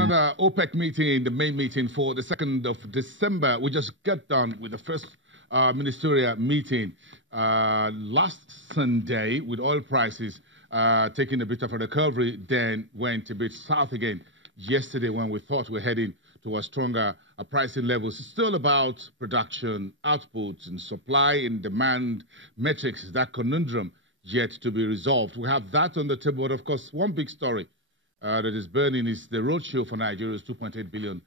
another OPEC meeting, the main meeting for the 2nd of December. We just got done with the first ministerial meeting last Sunday with oil prices taking a bit of a recovery, then went a bit south again yesterday when we thought we're heading to a stronger pricing levels. It's still about production, output, and supply and demand metrics, that conundrum yet to be resolved. We have that on the table, but of course, one big story that is burning is the roadshow for Nigeria's $2.8 billion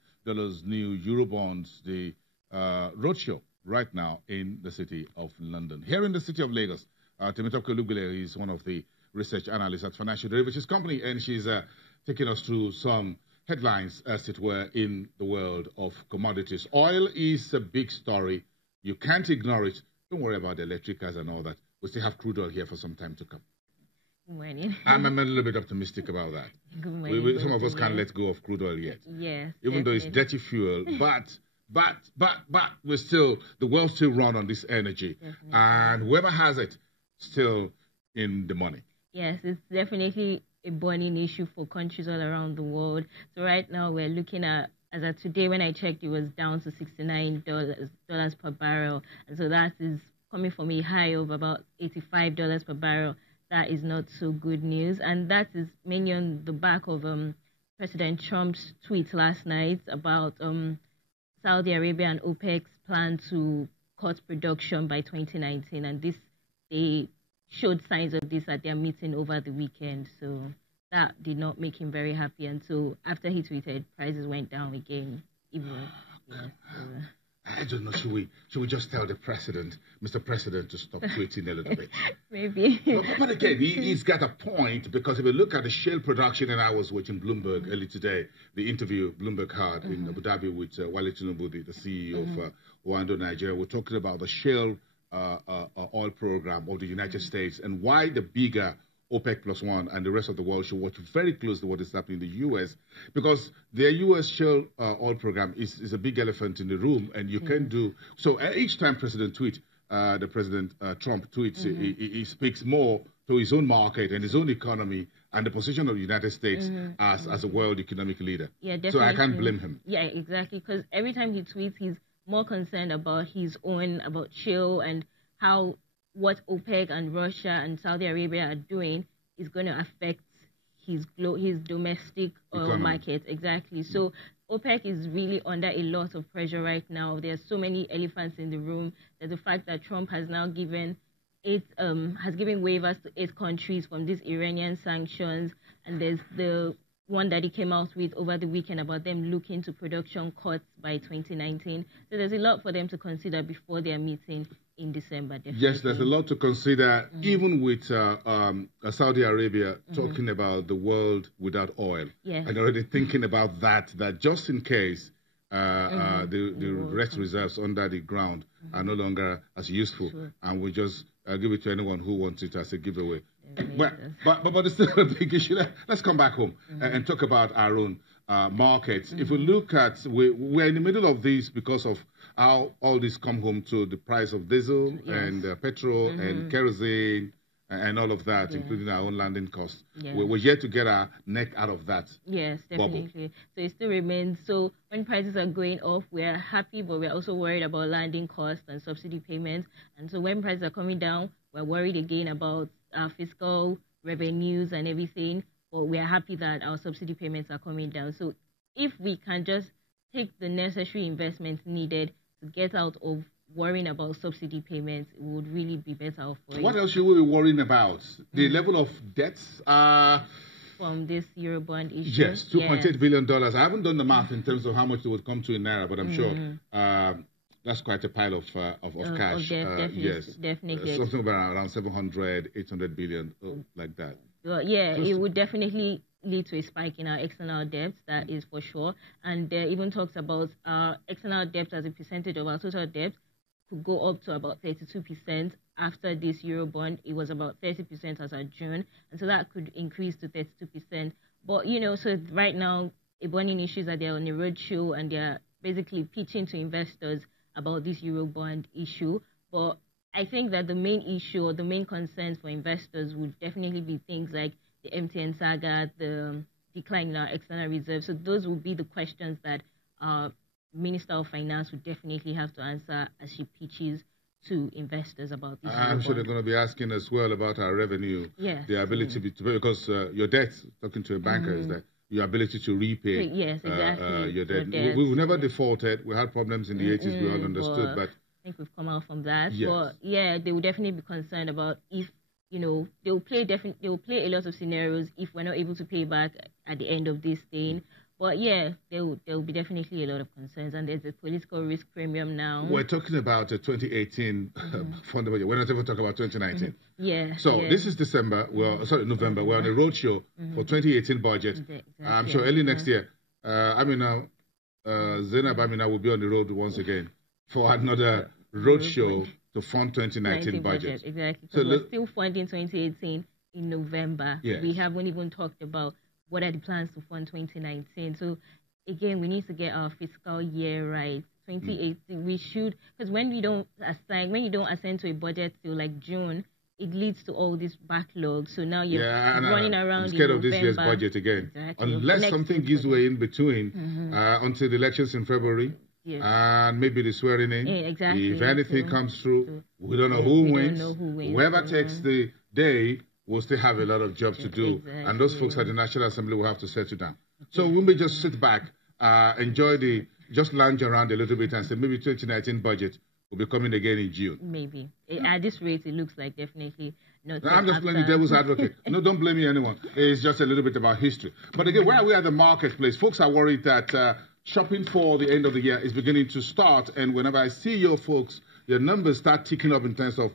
new Eurobonds, the roadshow right now in the city of London. Here in the city of Lagos, Temitope Olubile is one of the research analysts at Financial Derivatives Company, and she's taking us through some headlines, as it were, in the world of commodities. Oil is a big story. You can't ignore it. Don't worry about the electric cars and all that. We still have crude oil here for some time to come. Good morning. I'm a little bit optimistic about that. Good morning. Some of us can't let go of crude oil yet. Yes. Even though it's dirty fuel, but we're still, the world still run on this energy. Definitely. And whoever has it, still in the money. Yes, it's definitely a burning issue for countries all around the world. So right now we're looking at, as of today when I checked, it was down to $69 per barrel. And so that is coming from a high of about $85 per barrel. That is not so good news. And that is mainly on the back of President Trump's tweet last night about Saudi Arabia and OPEC's plan to cut production by 2019. And they showed signs of this at their meeting over the weekend. So that did not make him very happy. And so after he tweeted, prices went down again. I don't know, should we just tell the president, Mr. President, to stop tweeting a little bit? Maybe. But again, he's got a point, because if you look at the shale production, and I was watching Bloomberg early today, the interview Bloomberg had in Abu Dhabi with Wale Tinubu, the CEO of Wando, Nigeria. We're talking about the shale oil program of the United States and why the bigger OPEC plus one and the rest of the world should watch very closely what is happening in the U.S. because their U.S. shale oil program is a big elephant in the room, and you can do so. Each time President Trump tweets, he speaks more to his own market and his own economy and the position of the United States as a world economic leader. Yeah, definitely. So I can't blame him. Yeah, exactly. Because every time he tweets, he's more concerned about his own, about shale and how what OPEC and Russia and Saudi Arabia are doing is going to affect his domestic oil market. Exactly. So OPEC is really under a lot of pressure right now. There are so many elephants in the room. There's the fact that Trump has now given waivers to 8 countries from these Iranian sanctions, and there's the one that he came out with over the weekend about them looking to production cuts by 2019. So there's a lot for them to consider before their meeting in December. Definitely. Yes, there's a lot to consider, even with Saudi Arabia talking about the world without oil. Yes. And already thinking about that just in case the rest reserves under the ground are no longer as useful, and we just give it to anyone who wants it as a giveaway. But it's still a big issue. Let's come back home and talk about our own markets. If we look at, we're in the middle of this because of how all this come home to the price of diesel and petrol and kerosene and all of that, including our own landing costs. Yes. We're yet to get our neck out of that. Yes, definitely. Bubble. So it still remains. So when prices are going up, we're happy, but we're also worried about landing costs and subsidy payments. And so when prices are coming down, we're worried again about our fiscal revenues and everything. But we're happy that our subsidy payments are coming down. So if we can just take the necessary investments needed to get out of worrying about subsidy payments, it would really be better for us. What else should we be worrying about? The level of debts from this Eurobond issue? Yes, $2.8 billion. I haven't done the math in terms of how much it would come to in Naira, but I'm sure that's quite a pile of cash. Definitely. Something around 700, 800 billion, like that. Well, yeah, it would definitely lead to a spike in our external debts, that is for sure. And there even talks about our external debt as a percentage of our total debt could go up to about 32% after this Eurobond. It was about 30% as of June, and so that could increase to 32%. But, so right now, a burning issue is that they're on a roadshow and they're basically pitching to investors about this Eurobond issue. But I think that the main issue or the main concerns for investors would definitely be things like the MTN saga, the decline in our external reserves. So those will be the questions that Minister of Finance would definitely have to answer as she pitches to investors about this. I'm sure they're going to be asking as well about our revenue, the ability to pay, because your debt, talking to a banker, is that your ability to repay your debt. We've never defaulted. We had problems in the 80s, we all understood, but I think we've come out from that. Yes. But yeah, they will definitely be concerned about if, you know, they will play a lot of scenarios if we're not able to pay back at the end of this thing. But yeah, there will be definitely a lot of concerns, and there's a political risk premium now. We're talking about the 2018 funded budget. We're not even talking about 2019. Yeah. So this is December. Well, sorry, November. We're on a roadshow for 2018 budget. Exactly. I'm sure early next year, Zainab Amina will be on the road once again for another roadshow to fund 2019 budget. Exactly. So we're still funding 2018 in November. Yes. We haven't even talked about what are the plans to fund 2019. So again, we need to get our fiscal year right. 2018, we should, because when you don't assign to a budget till like June, it leads to all this backlog. So now you're running around. I'm scared of this year's budget again. Exactly. Unless something gives way in between until the elections in February. Yes. And maybe the swearing in. Exactly. If anything comes through, we don't know who wins. Whoever takes the day will still have a lot of jobs to do. Exactly. And those folks at the National Assembly will have to settle down. So we may just sit back, enjoy just lounge around a little bit and say maybe 2019 budget will be coming again in June. Maybe. At this rate, it looks like definitely not. I'm just playing the devil's advocate. No, don't blame me, anyone. It's just a little bit about history. But again, where are we at the marketplace? Folks are worried that shopping for the end of the year is beginning to start. And whenever I see your folks, your numbers start ticking up in terms of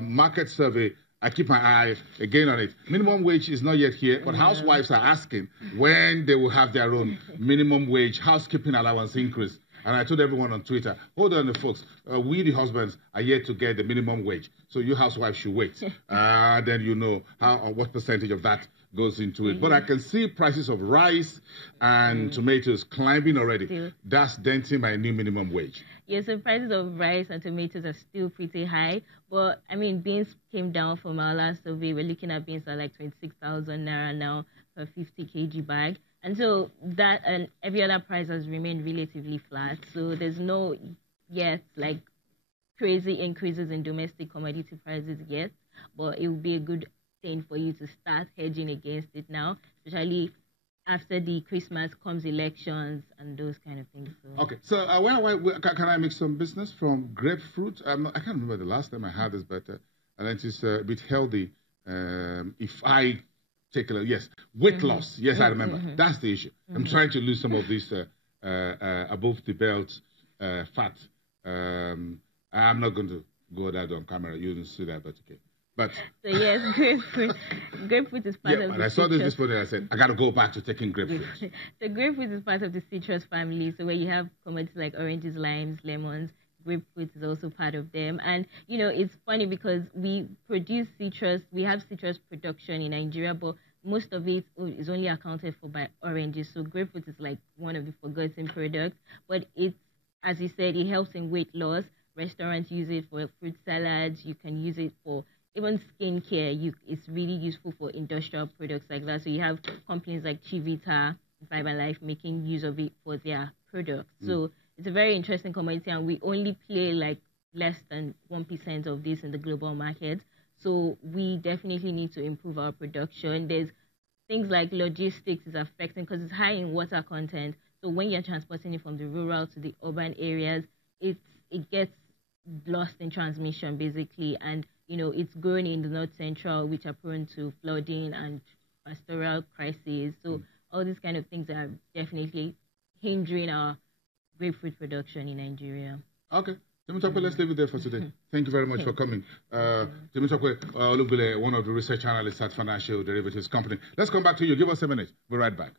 market survey, I keep my eye again on it. Minimum wage is not yet here, but housewives are asking when they will have their own minimum wage housekeeping allowance increase. And I told everyone on Twitter, hold on, folks, we the husbands are yet to get the minimum wage. So you housewives should wait. Then you know what percentage of that goes into it. But I can see prices of rice and tomatoes climbing already. That's denting my new minimum wage. Yes, the prices of rice and tomatoes are still pretty high. But, I mean, beans came down from our last survey. We're looking at beans at like 26,000 Naira now per 50 kg bag. And so that and every other price has remained relatively flat. So there's no yet like crazy increases in domestic commodity prices yet. But it will be a good thing for you to start hedging against it now, especially after the Christmas comes elections and those kind of things. So. Okay, so can I make some business from grapefruit? I can't remember the last time I had this, but and it is a bit healthy. If I take a look, yes, weight loss. Yes, I remember. That's the issue. I'm trying to lose some of this above the belt fat. I'm not going to go that on camera. You didn't see that, but okay. But so yes, grapefruit is part of the I saw this morning, I said, I got to go back to taking grapefruit. So grapefruit is part of the citrus family. So where you have commodities like oranges, limes, lemons, grapefruit is also part of them. And, you know, it's funny because we produce citrus. We have citrus production in Nigeria, but most of it is only accounted for by oranges. So grapefruit is like one of the forgotten products. But it's, as you said, it helps in weight loss. Restaurants use it for fruit salads. You can use it for even skincare. It's really useful for industrial products like that. So you have companies like Chivita, Life making use of it for their products. So it's a very interesting commodity, and we only play like less than 1% of this in the global market. So we definitely need to improve our production. There's things like logistics is affecting because it's high in water content. So when you're transporting it from the rural to the urban areas, it gets lost in transmission basically, and you know it's grown in the north central, which are prone to flooding and pastoral crises. So all these kind of things are definitely hindering our grapefruit production in Nigeria. Okay. Temitope, let's leave it there for today. Thank you very much for coming. Temitope Olubile, one of the research analysts at Financial Derivatives Company. Let's come back to you. Give us a minute. We'll be right back.